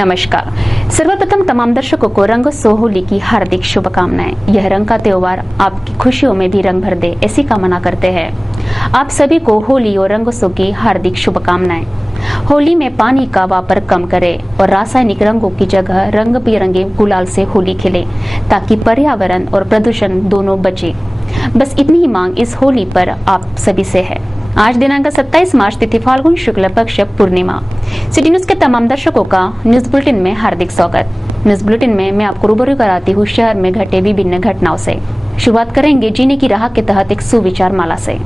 नमस्कार। सर्वप्रथम तमाम दर्शकों को रंगोत्सव होली की हार्दिक शुभकामनाएं। यह रंग का त्योहार आपकी खुशियों में भी रंग भर दे, ऐसी कामना करते हैं। आप सभी को होली और रंगोत्सव की हार्दिक शुभकामनाएं। होली में पानी का वापर कम करें और रासायनिक रंगों की जगह रंग बिरंगे गुलाल से होली खेलें, ताकि पर्यावरण और प्रदूषण दोनों बचे। बस इतनी ही मांग इस होली पर आप सभी से है। आज दिनांक 27 मार्च तिथि फाल्गुन शुक्ल पक्ष पूर्णिमा। सिटी न्यूज के तमाम दर्शकों का न्यूज बुलेटिन में हार्दिक स्वागत। न्यूज बुलेटिन में मैं आपको रूबरू कराती हूँ शहर में घटे विभिन्न घटनाओं से। शुरुआत करेंगे जीने की राह के तहत एक सुविचार माला से।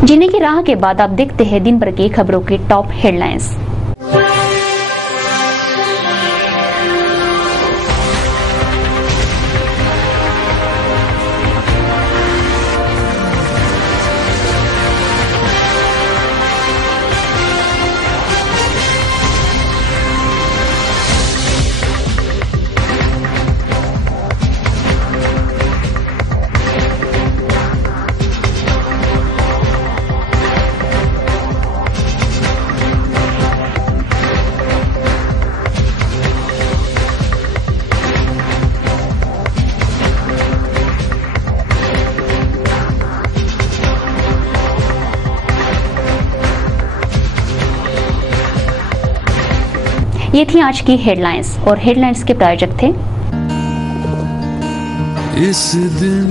जीने की राह के बाद आप देखते हैं दिन भर की खबरों की टॉप हेडलाइंस। ये थी आज की हेडलाइंस और हेडलाइंस के प्रायोजक थे इस दिन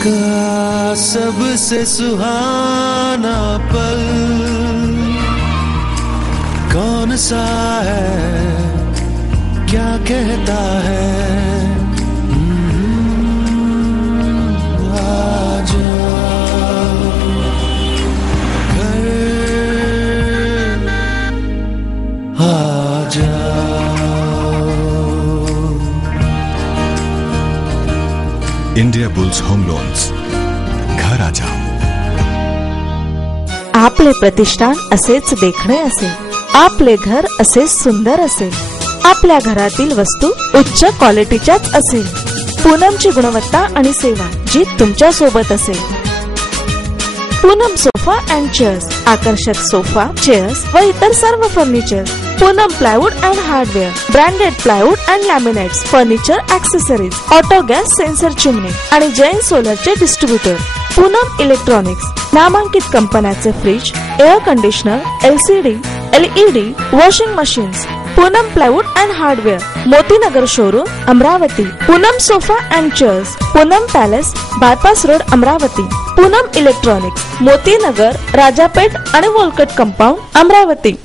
का सबसे सुहाना पल कौन सा है, क्या कहता है। इंडिया बुल्स होम लोन्स, घर आ जाओ। आपले प्रतिष्ठान असेच देखणे असेल, आपले घर असेच सुंदर असेल, आपल्या घरातील वस्तू उच्च क्वालिटीच्याच असेल, पूनमची गुणवत्ता आणि सेवा जी तुमच्या सोबत असेल। पूनम सोफा अँड चेअर्स, आकर्षक सोफा, चेअर्स व इतर सर्व furniture. Poonam plywood and hardware, branded plywood and laminates, furniture accessories, auto gas sensor chimney आणि जैन सोलरचे डिस्ट्रीब्युटर। पूनम इलेक्ट्रॉनिक्स, नामांकित कंपन्याचे fridge, air conditioner, LCD, LED, washing machines. Poonam plywood and hardware, Motinagar showroom, Amravati. Poonam sofa and chairs, Poonam palace, bypass road, Amravati. Poonam electronics, Motinagar, Rajapeth आणि Walcott compound, Amravati.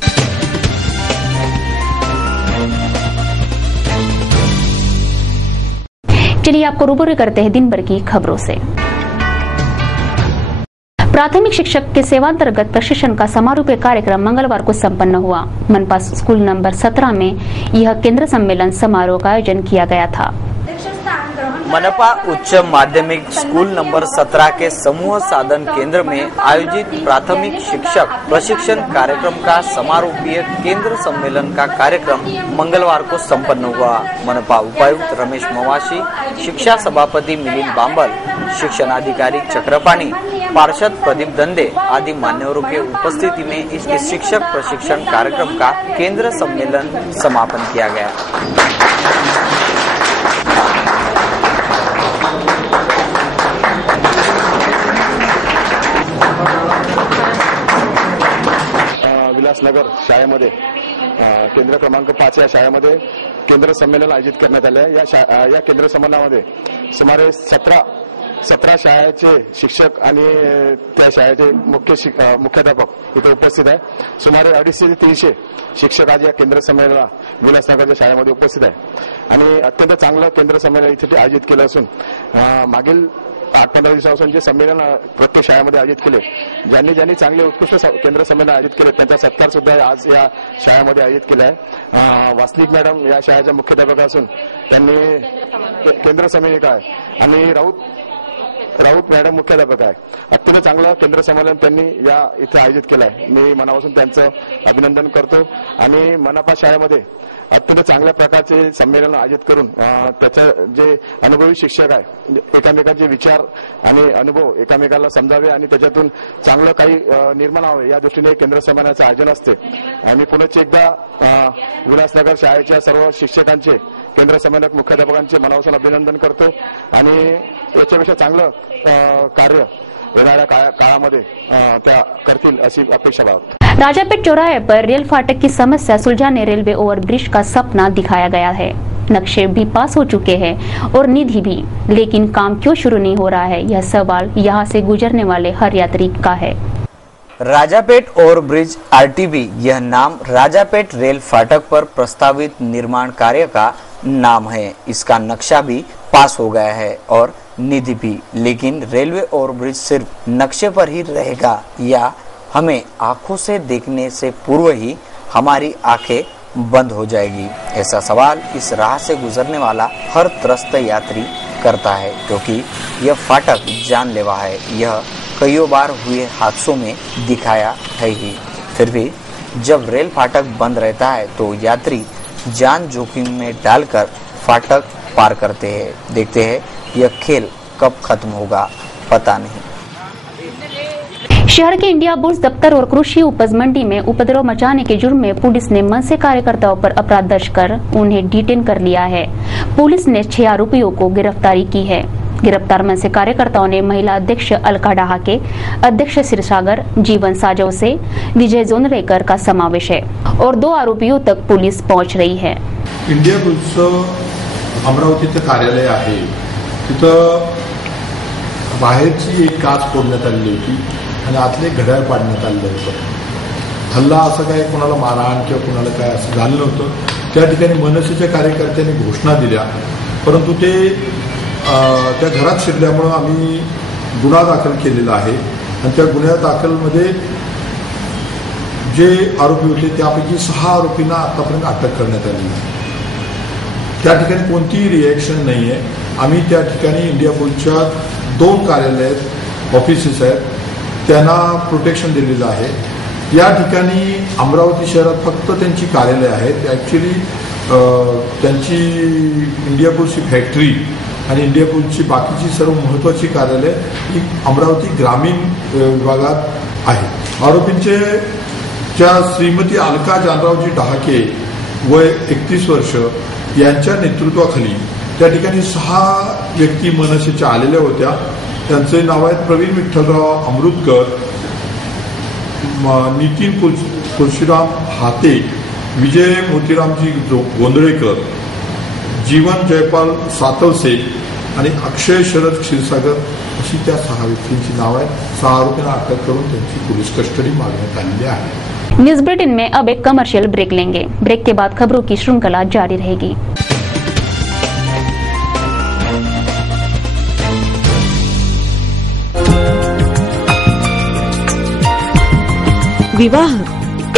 चलिए आपको रूबरू करते हैं दिन भर की खबरों से। प्राथमिक शिक्षक के सेवांतर्गत प्रशिक्षण का समारोह कार्यक्रम मंगलवार को संपन्न हुआ। मनपा स्कूल नंबर 17 में यह केंद्र सम्मेलन समारोह का आयोजन किया गया था। मनपा उच्च माध्यमिक स्कूल नंबर 17 के समूह साधन केंद्र में आयोजित प्राथमिक शिक्षक प्रशिक्षण कार्यक्रम का समारोहीय केंद्र सम्मेलन का कार्यक्रम मंगलवार को संपन्न हुआ। मनपा उपायुक्त रमेश मवाशी, शिक्षा सभापति मिलिंद बांबल, शिक्षणाधिकारी चक्रपाणी, पार्षद प्रदीप दंदे आदि मान्यवरों के उपस्थिति में इस शिक्षक प्रशिक्षण कार्यक्रम का केंद्र सम्मेलन समापन किया गया। विलासनगर शाळेमध्ये केंद्र क्रमांक 5 या शाळेमध्ये केंद्र संमेलन आयोजित करण्यात आले आहे। या केंद्र संमेलनामध्ये सुमारे 17 शाळेचे शिक्षक आणि त्या शाळेचे मुख्याध्यापक इथे उपस्थित आहे। सुमारे 250 ते 300 शिक्षक आज या केंद्र संमेलनाला विलासनगरच्या शाळेमध्ये उपस्थित आहे आणि अत्यंत चांगलं केंद्र संमेलन इथे आयोजित केलं असून मागील 8-15 दिवसापासून जे संमेलन प्रत्येक शाळेमध्ये आयोजित केले, ज्यांनी चांगले उत्कृष्ट केंद्र संमेलन आयोजित केले त्यांचा सत्कार सुद्धा आज या शाळेमध्ये आयोजित केला आहे. वासनिक मॅडम या शाळेच्या मुख्याध्यापक असून त्यांनी केंद्र संमेलनिका आहे आणि राऊत मॅडम मुख्याध्यापक आहे. अत्यंत चांगलं केंद्र संमेलन त्यांनी या इथे आयोजित केलं आहे. मी मनापासून त्यांचं अभिनंदन करतो आणि मनपा शाळेमध्ये अत्यंत चांगल्या प्रकारचे संमेलन आयोजित करून त्याचे जे अनुभवी शिक्षक आहे एकामेकांचे विचार आणि अनुभव एकामेकाला समजावे आणि त्याच्यातून चांगलं काही निर्माण व्हावे या दृष्टीने केंद्र संमेलनाचे आयोजन असते. आणि पुन्हा एकदा विलासनगर शाळेच्या सर्व शिक्षकांचे केंद्र संमेलक मुख्याध्यापकांचे मनापासून अभिनंदन करतो आणि याच्यापेक्षा चांगलं कार्य येणाऱ्या काळामध्ये त्या करतील अशी अपेक्षा बाळगतो. राजापेट चौराहे पर रेल फाटक की समस्या सुलझाने रेलवे ओवरब्रिज का सपना दिखाया गया है. नक्शे भी पास हो चुके हैं और निधि भी, लेकिन काम क्यों शुरू नहीं हो रहा है, यह सवाल यहाँ से गुजरने वाले हर यात्री का है. राजापेट ओवरब्रिज आरटीबी यह नाम राजापेट रेल फाटक पर प्रस्तावित निर्माण कार्य का नाम है. इसका नक्शा भी पास हो गया है और निधि भी, लेकिन रेलवे ओवरब्रिज सिर्फ नक्शे पर ही रहेगा या हमें आंखों से देखने से पूर्व ही हमारी आंखें बंद हो जाएगी, ऐसा सवाल इस राह से गुजरने वाला हर त्रस्त यात्री करता है, क्योंकि यह फाटक जानलेवा है. यह कई बार हुए हादसों में दिखाया है ही. फिर भी जब रेल फाटक बंद रहता है तो यात्री जान जोखिम में डालकर फाटक पार करते हैं. देखते हैं यह खेल कब खत्म होगा, पता नहीं. शहर के इंडिया बुल्स दफ्तर और कृषि उपज मंडी में उपद्रव मचाने के जुर्म में पुलिस ने मनसे कार्यकर्ताओं पर अपराध दर्ज कर उन्हें डिटेन कर लिया है. पुलिस ने 6 आरोपियों को गिरफ्तारी की है. गिरफ्तार मनसे कार्यकर्ताओं ने महिला अध्यक्ष अलका डहाके, अध्यक्ष क्षीरसागर, जीवन साजव से विजय जोंधळेकर का समावेश है और 2 आरोपियों तक पुलिस पहुंच रही है. इंडिया बुल्सचं अमरावतीचं कार्यालय आहे, तिथं बाहेरची एक काच फोडण्यात आलेली होती आणि आतले घड्याळ पाडण्यात आलेलं होतं. हल्ला असं काय कोणाला मारहाण किंवा कोणाला काय असं झालं नव्हतं. त्या ठिकाणी मनसेच्या कार्यकर्त्यांनी घोषणा दिल्या, परंतु ते त्या घरात शिरल्यामुळं आम्ही गुन्हा दाखल केलेला आहे आणि त्या गुन्हा दाखलमध्ये जे आरोपी होते त्यापैकी 6 आरोपींना आतापर्यंत अटक करण्यात आली आहे. त्या ठिकाणी कोणतीही रिएक्शन नाही आहे. आम्ही त्या ठिकाणी इंडिया बुल्सच्या 2 कार्यालयात ऑफिसेस आहेत, त्यांना प्रोटेक्शन दिलेलं आहे. या ठिकाणी अमरावती शहरात फक्त त्यांची कार्यालय आहेत. ॲक्च्युली त्यांची इंडिया बुल्सची फॅक्टरी आणि इंडिया बुल्सची बाकीची सर्व महत्त्वाची कार्यालय ही अमरावती ग्रामीण विभागात आहे. आरोपींच्या श्रीमती अलका जानरावजी डहाके वय 31 वर्ष यांच्या नेतृत्वाखाली त्या ठिकाणी 6 व्यक्ती मनसेच्या आलेल्या होत्या. त्यांचे नाव आहेत प्रवीण विठ्ठलराव अमृतकर, नितीन तुळशीराम हाते, विजय मोतीरामजी गोंधळेकर, जीवन जयपाल सातवसे आणि अक्षय शरद क्षीरसागर अशी त्या 6 व्यक्तींची नाव आहेत. 6 आरोपींना अटक करून त्यांची पोलीस कस्टडी मागण्यात आलेली आहे. न्यूज बुलेटिन में अब एक कमर्शियल ब्रेक लेंगे. ब्रेक के बाद खबरों की श्रृंखला जारी रहेगी. विवाह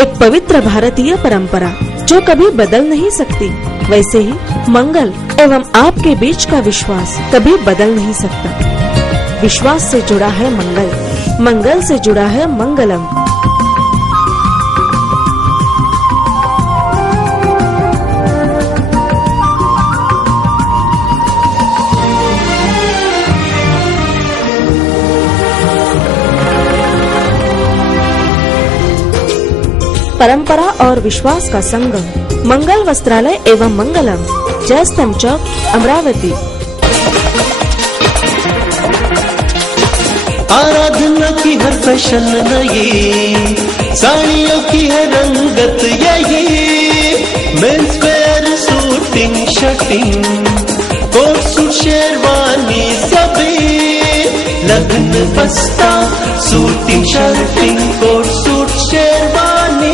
एक पवित्र भारतीय परंपरा जो कभी बदल नहीं सकती, वैसे ही मंगल एवं आपके बीच का विश्वास कभी बदल नहीं सकता. विश्वास से जुड़ा है मंगल, मंगल से जुड़ा है मंगलम. परंपरा और विश्वास का संगम, मंगल वस्त्रालय एवं मंगलम, जयस्तंभ चौक, अमरावती. आराधना की हर फैशन नई, साड़ियों की है रंगत यही, mens wear suiting shirting, coat suit sherwani सभी, लगन बस्ता suiting shirting coat suit sherwani,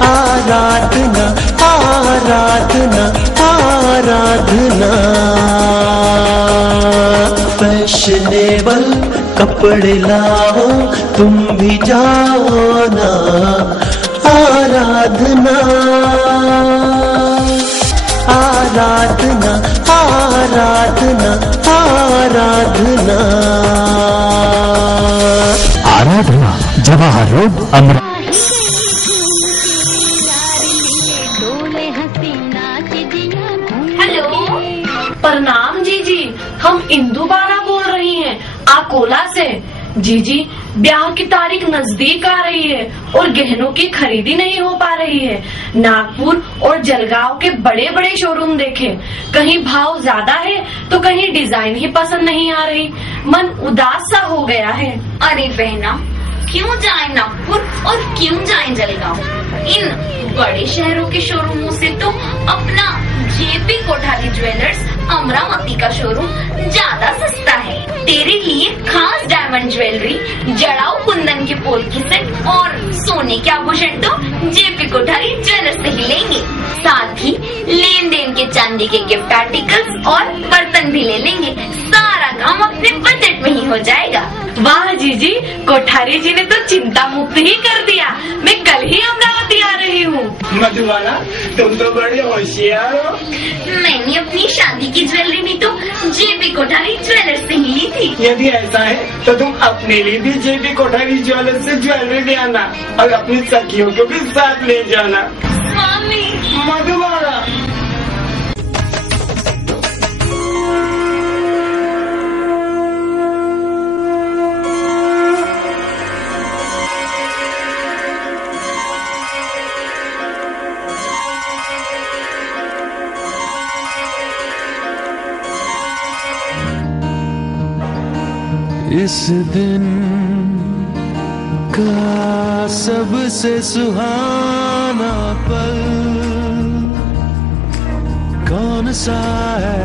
Aradhana Aradhana Aradhana. Aradhana. Fashionable कपड़े लाओ तुम भी जाओ ना, आराधना आराधना आराधना आराधना। आराधना जवाहर रोड अमरा। प्रणाम जीजी, हम इंदु बारा बोल रही हैं अकोला से। जीजी, ब्याह की तारीख नजदीक आ रही है और गहनों की खरीदी नहीं हो पा रही है। नागपुर और जलगांव के बड़े बड़े शोरूम देखे, कहीं भाव ज्यादा है तो कहीं डिजाइन ही पसंद नहीं आ रही। मन उदास सा हो गया है। अरे बहना, क्यों जाए नागपुर और क्यों जाए जलगांव? इन बड़े शहरों के शोरूमों से तो अपना जेपी कोठारी ज्वेलर्स अमरावती का शोरूम ज्यादा सस्ता है। तेरे लिए खास डायमंड ज्वेलरी, जड़ाऊ कुंदन के पोल की सेट और सोने के आभूषण तो जेपी कोठारी ज्वेलर्स से ही लेंगे। साथ ही लेन देन के चांदी के गिफ्ट आर्टिकल्स और बर्तन भी ले लेंगे। सारा काम अपने बजट में ही हो जाएगा। वाह जीजी, कोठारी जी ने तो चिंता मुक्त ही कर दिया। मैं कल ही अमरावती आ रही हूँ। मधुबाला, तुम तो बड़े होशियार हो। मैंने अपनी शादी की ज्वेलरी भी तो जेपी कोठारी ज्वेलर्स से ही ली थी। यदि ऐसा है तो तुम अपने लिए भी जेपी कोठारी ज्वेलर्स से ज्वेलरी ले आना और अपनी सखियों को भी साथ ले जाना। स्वामी मधुबाला, इस दिन का सबसे सुहाना पल कौन सा है,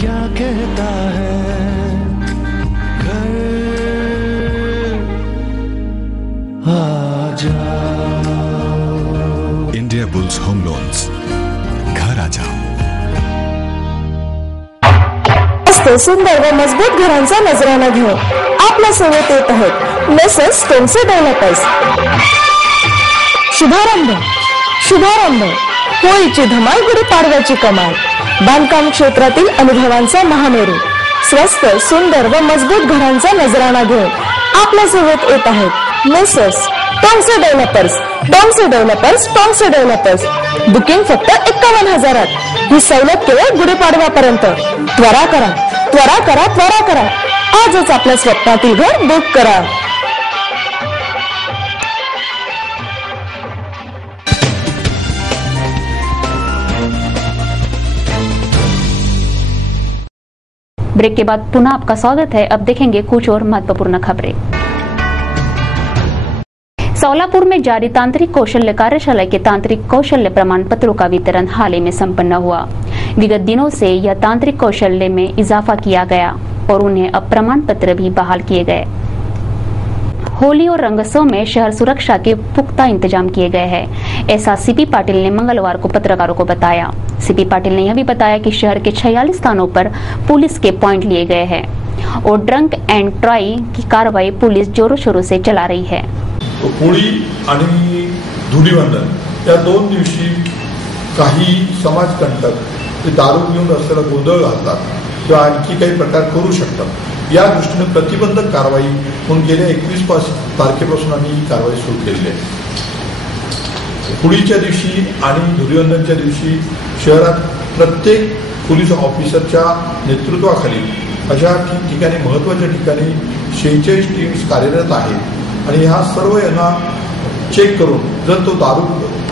क्या कहता है घर आ जाओ। इंडिया बुल्स होम लोन्स, घर आ जाओ। सुंदर व मजबूत घरांचा नजराणा घेऊन आपल्या सेवेत येत आहेत मेसर्स टोन्से डेव्हलपर्स। शुभारंभ होळीची धमाल, गुढीपाडव्याची कमाल, बांधकाम क्षेत्रातील अनुभवांचा महामेरू, स्वस्त सुंदर व मजबूत घरांचा नजराणा घेऊन आपल्या सेवेत येत आहेत मेसर्स टोन्से डेव्हलपर्स। टोन्से डेव्हलपर्स बुकिंग फक्त 51,000। ही सवलत केवळ गुढीपाडव्यापर्यंत। त्वरा करा, आजच आपल्या स्वप्नातील घर बुक करा। ब्रेक के बाद पुनः आपका स्वागत है। अब देखेंगे कुछ और महत्वपूर्ण खबरें। सोलापुर में जारी तांत्रिक कौशल्य कार्यशाला के तांत्रिक कौशल्य प्रमाण पत्रों का वितरण हाल ही में संपन्न हुआ। विगत दिनों से यह तांत्रिक कौशल्य में इजाफा किया गया और उन्हें अब प्रमाण पत्र भी बहाल किए गए। होली और रंगोत्सव में शहर सुरक्षा के पुख्ता इंतजाम किए गए हैं, ऐसा सीपी पाटिल ने मंगलवार को पत्रकारों को बताया। सीपी पाटिल ने यह भी बताया कि शहर के 46 स्थानों पर पुलिस के पॉइंट लिए गए हैं और ड्रंक एंड ड्राइव की कार्रवाई पुलिस जोरों शोरों से चला रही है। होळी आणि धुलीवंदन या 2 दिवशी काही समाजकंटक ते दारू पिऊन रस्त्याला गोंधळ घालतात किंवा आणखी काही प्रकार करू शकतात। या दृष्टीने प्रतिबंधक कारवाई म्हणून गेल्या 21 तारखेपासून आम्ही ही कारवाई सुरू केलेली आहे। होळीच्या दिवशी आणि धुलीवंदनच्या दिवशी शहरात प्रत्येक पोलीस ऑफिसरच्या नेतृत्वाखाली अशा ठिकाणी महत्त्वाच्या ठिकाणी 46 टीम्स कार्यरत आहेत आणि ह्या सर्व यांना चेक करून जर तो दारू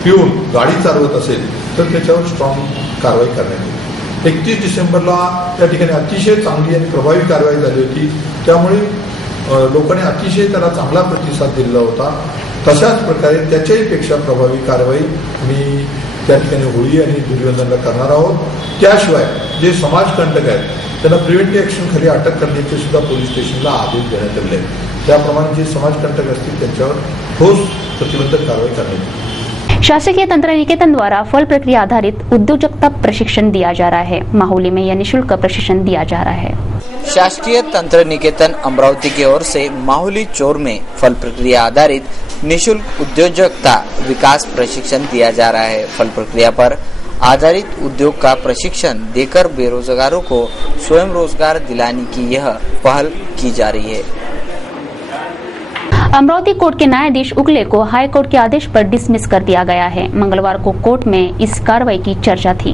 पिऊन गाडी चालवत असेल तर त्याच्यावर स्ट्रॉंग कारवाई करण्यात येईल। 31 डिसेंबरला त्या ठिकाणी अतिशय चांगली आणि प्रभावी कारवाई झाली होती, त्यामुळे लोकांनी अतिशय त्याला चांगला प्रतिसाद दिलेला होता। तशाच प्रकारे त्याच्याही पेक्षा प्रभावी कारवाई मी त्या ठिकाणी होळी आणि धुलीवंदनला करणार आहोत। त्याशिवाय जे समाजकंटक आहेत त्यांना प्रिव्हेंटिव्ह ऍक्शन खाली अटक करण्याचे सुद्धा पोलीस स्टेशनला आदेश देण्यात आले आहेत। त्याप्रमाणे जे समाजकंटक असतील त्यांच्यावर ठोस प्रतिबंधक कारवाई करण्यात येईल। शासकीय तंत्र निकेतन द्वारा फल प्रक्रिया आधारित उद्योजकता प्रशिक्षण दिया जा रहा है। माहुली में यह निःशुल्क प्रशिक्षण दिया जा रहा है। शासकीय तंत्र निकेतन अमरावती की ओर से माहुली चौर में फल प्रक्रिया आधारित निःशुल्क उद्योजकता विकास प्रशिक्षण दिया जा रहा है। फल प्रक्रिया पर आधारित उद्योग का प्रशिक्षण देकर बेरोजगारों को स्वयं रोजगार दिलाने की यह पहल की जा रही है। अमरावती कोर्ट के न्यायाधीश उगले को हाई कोर्ट के आदेश पर डिसमिस कर दिया गया है। मंगलवार को कोर्ट में इस कार्रवाई की चर्चा थी।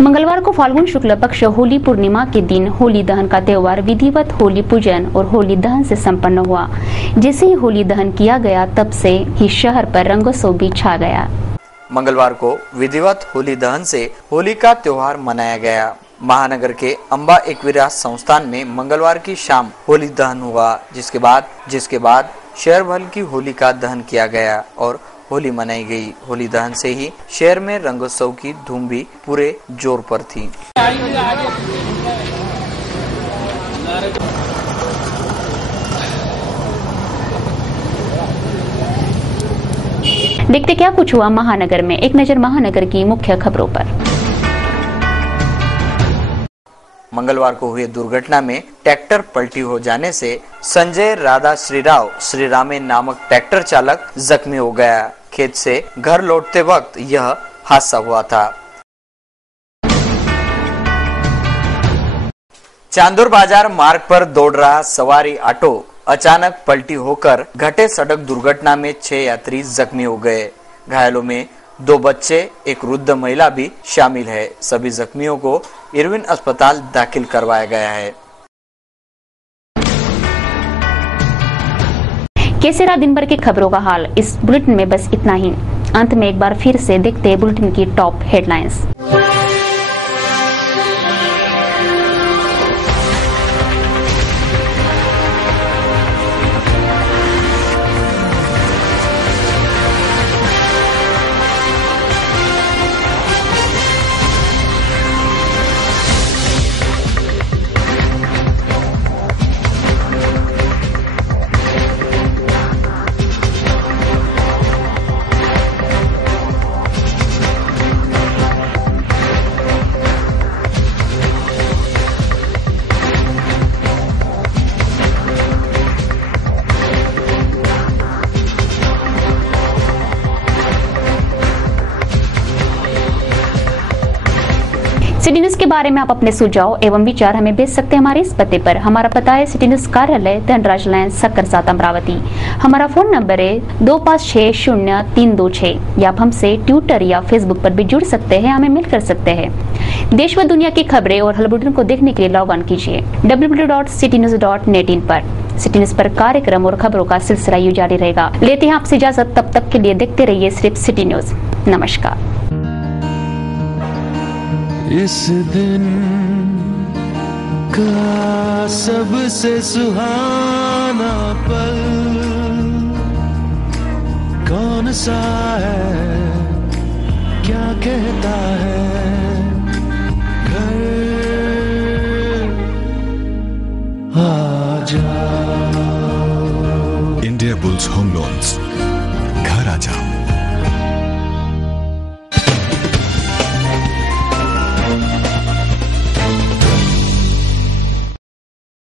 मंगलवार को फाल्गुन शुक्ल पक्ष होली पूर्णिमा के दिन होली दहन का त्योहार विधिवत होली पूजन और होली दहन से संपन्न हुआ। जैसे ही होली दहन किया गया तब से ही शहर पर रंगोत्सव भी छा गया। मंगलवार को विधिवत होली दहन से होली का त्योहार मनाया गया। महानगर के अंबा एकवीरा संस्थान में मंगलवार की शाम होली दहन हुआ, जिसके बाद शहर भर की होली का दहन किया गया और होली मनाई गई। होली दहन से ही शहर में रंगोत्सव की धूम भी पूरे जोर पर थी। देखते क्या कुछ हुआ महानगर में। एक नजर महानगर की मुख्य खबरों पर। मंगलवार को हुई दुर्घटना में ट्रैक्टर पलटी हो जाने से संजय राधा श्रीरामे नामक ट्रैक्टर चालक जख्मी हो गया। खेत से घर लौटते वक्त यह हादसा हुआ था। चांदूर बाजार मार्ग पर दौड़ रहा सवारी ऑटो अचानक पलटी होकर घटे सड़क दुर्घटना में 6 यात्री जख्मी हो गए। घायलों में 2 बच्चे, एक वृद्ध महिला भी शामिल है। सभी जख्मियों को इरविन अस्पताल दाखिल करवाया गया है। कैसे रहा दिन भर की खबरों का हाल। इस बुलेटिन में बस इतना ही। अंत में एक बार फिर से देखते हैं बुलेटिन की टॉप हेडलाइंस। सिटी न्यूज के बारे में आप अपने सुझाव एवं विचार हमें भेज सकते हैं हमारे इस पते पर। हमारा पता है सिटी न्यूज कार्यालय धनराज लाइन सक्कर 7 अमरावती। हमारा फोन नंबर है 25600326। या आप हमसे ट्विटर या फेसबुक पर भी जुड़ सकते हैं, हमें मिल कर सकते हैं। देश व दुनिया की खबरें और हर बुलेटिन को देखने के लिए लॉग ऑन कीजिए www.citynews.net in पर। सिटी न्यूज पर कार्यक्रम और खबरों का सिलसिला यूं जारी रहेगा। लेते हैं आपसे इजाजत, तब तक के लिए देखते रहिए सिर्फ सिटी न्यूज। नमस्कार। इस दिन का सबसे सुहाना पल कौन सा है, क्या कहता है घर आ जाओ। इंडिया बुल्स होम लोन्स, घर आ जाओ।